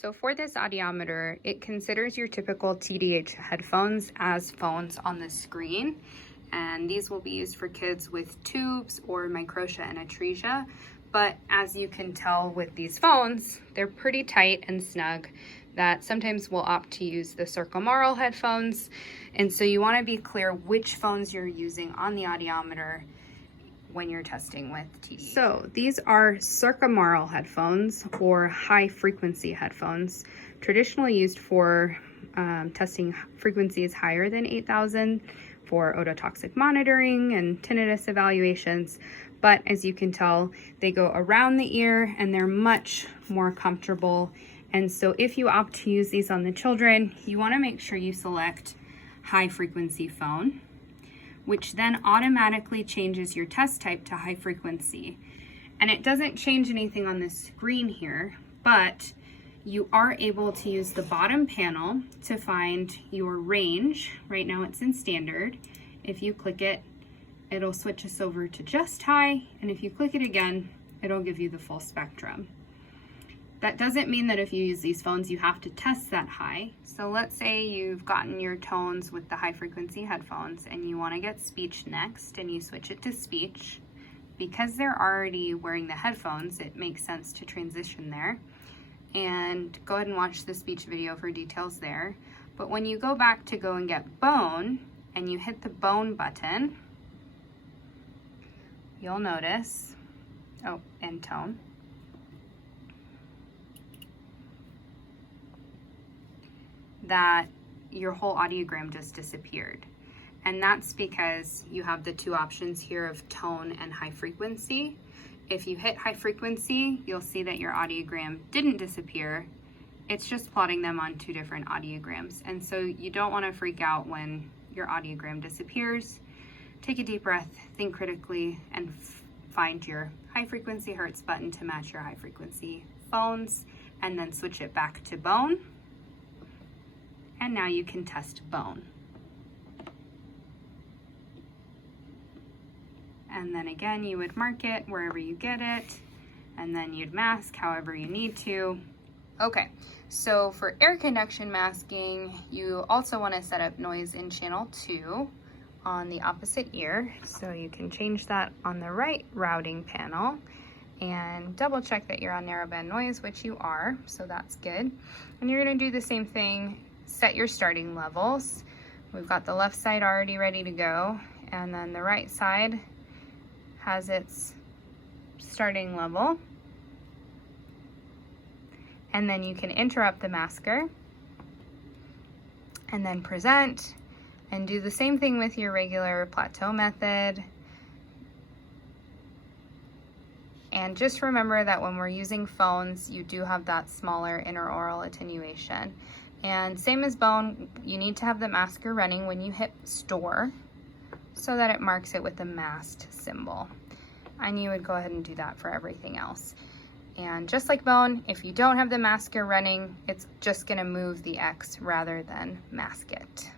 So for this audiometer, it considers your typical TDH headphones as phones on the screen. And these will be used for kids with tubes or microtia and atresia. But as you can tell with these phones, they're pretty tight and snug that sometimes we'll opt to use the circumaural headphones. And so you want to be clear which phones you're using on the audiometer when you're testing with TDH. So these are circumaural headphones or high frequency headphones, traditionally used for testing frequencies higher than 8,000 for ototoxic monitoring and tinnitus evaluations. But as you can tell, they go around the ear and they're much more comfortable. And so if you opt to use these on the children, you want to make sure you select high frequency phone, which then automatically changes your test type to high frequency. And it doesn't change anything on the screen here, but you are able to use the bottom panel to find your range. Right now it's in standard. If you click it, it'll switch us over to just high, and if you click it again, it'll give you the full spectrum. That doesn't mean that if you use these phones, you have to test that high. So let's say you've gotten your tones with the high frequency headphones and you want to get speech next, and you switch it to speech. Because they're already wearing the headphones, it makes sense to transition there. And go ahead and watch the speech video for details there. But when you go back to go and get bone, and you hit the bone button, you'll notice, and tone, that your whole audiogram just disappeared. And that's because you have the two options here of tone and high frequency. If you hit high frequency, you'll see that your audiogram didn't disappear. It's just plotting them on two different audiograms. And so you don't want to freak out when your audiogram disappears. Take a deep breath, think critically, and find your high frequency hertz button to match your high frequency phones, and then switch it back to bone. And now you can test bone. And then again, you would mark it wherever you get it, and then you'd mask however you need to. Okay, so for air conduction masking, you also want to set up noise in channel 2 on the opposite ear. So you can change that on the right routing panel and double check that you're on narrowband noise, which you are, so that's good. And you're going to do the same thing, set your starting levels. We've got the left side already ready to go, and then the right side has its starting level. And then you can interrupt the masker and then present and do the same thing with your regular plateau method. And just remember that when we're using phones, you do have that smaller intraoral attenuation. And same as bone, you need to have the masker running when you hit store so that it marks it with the masked symbol. And you would go ahead and do that for everything else. And just like bone, if you don't have the masker running, it's just gonna move the X rather than mask it.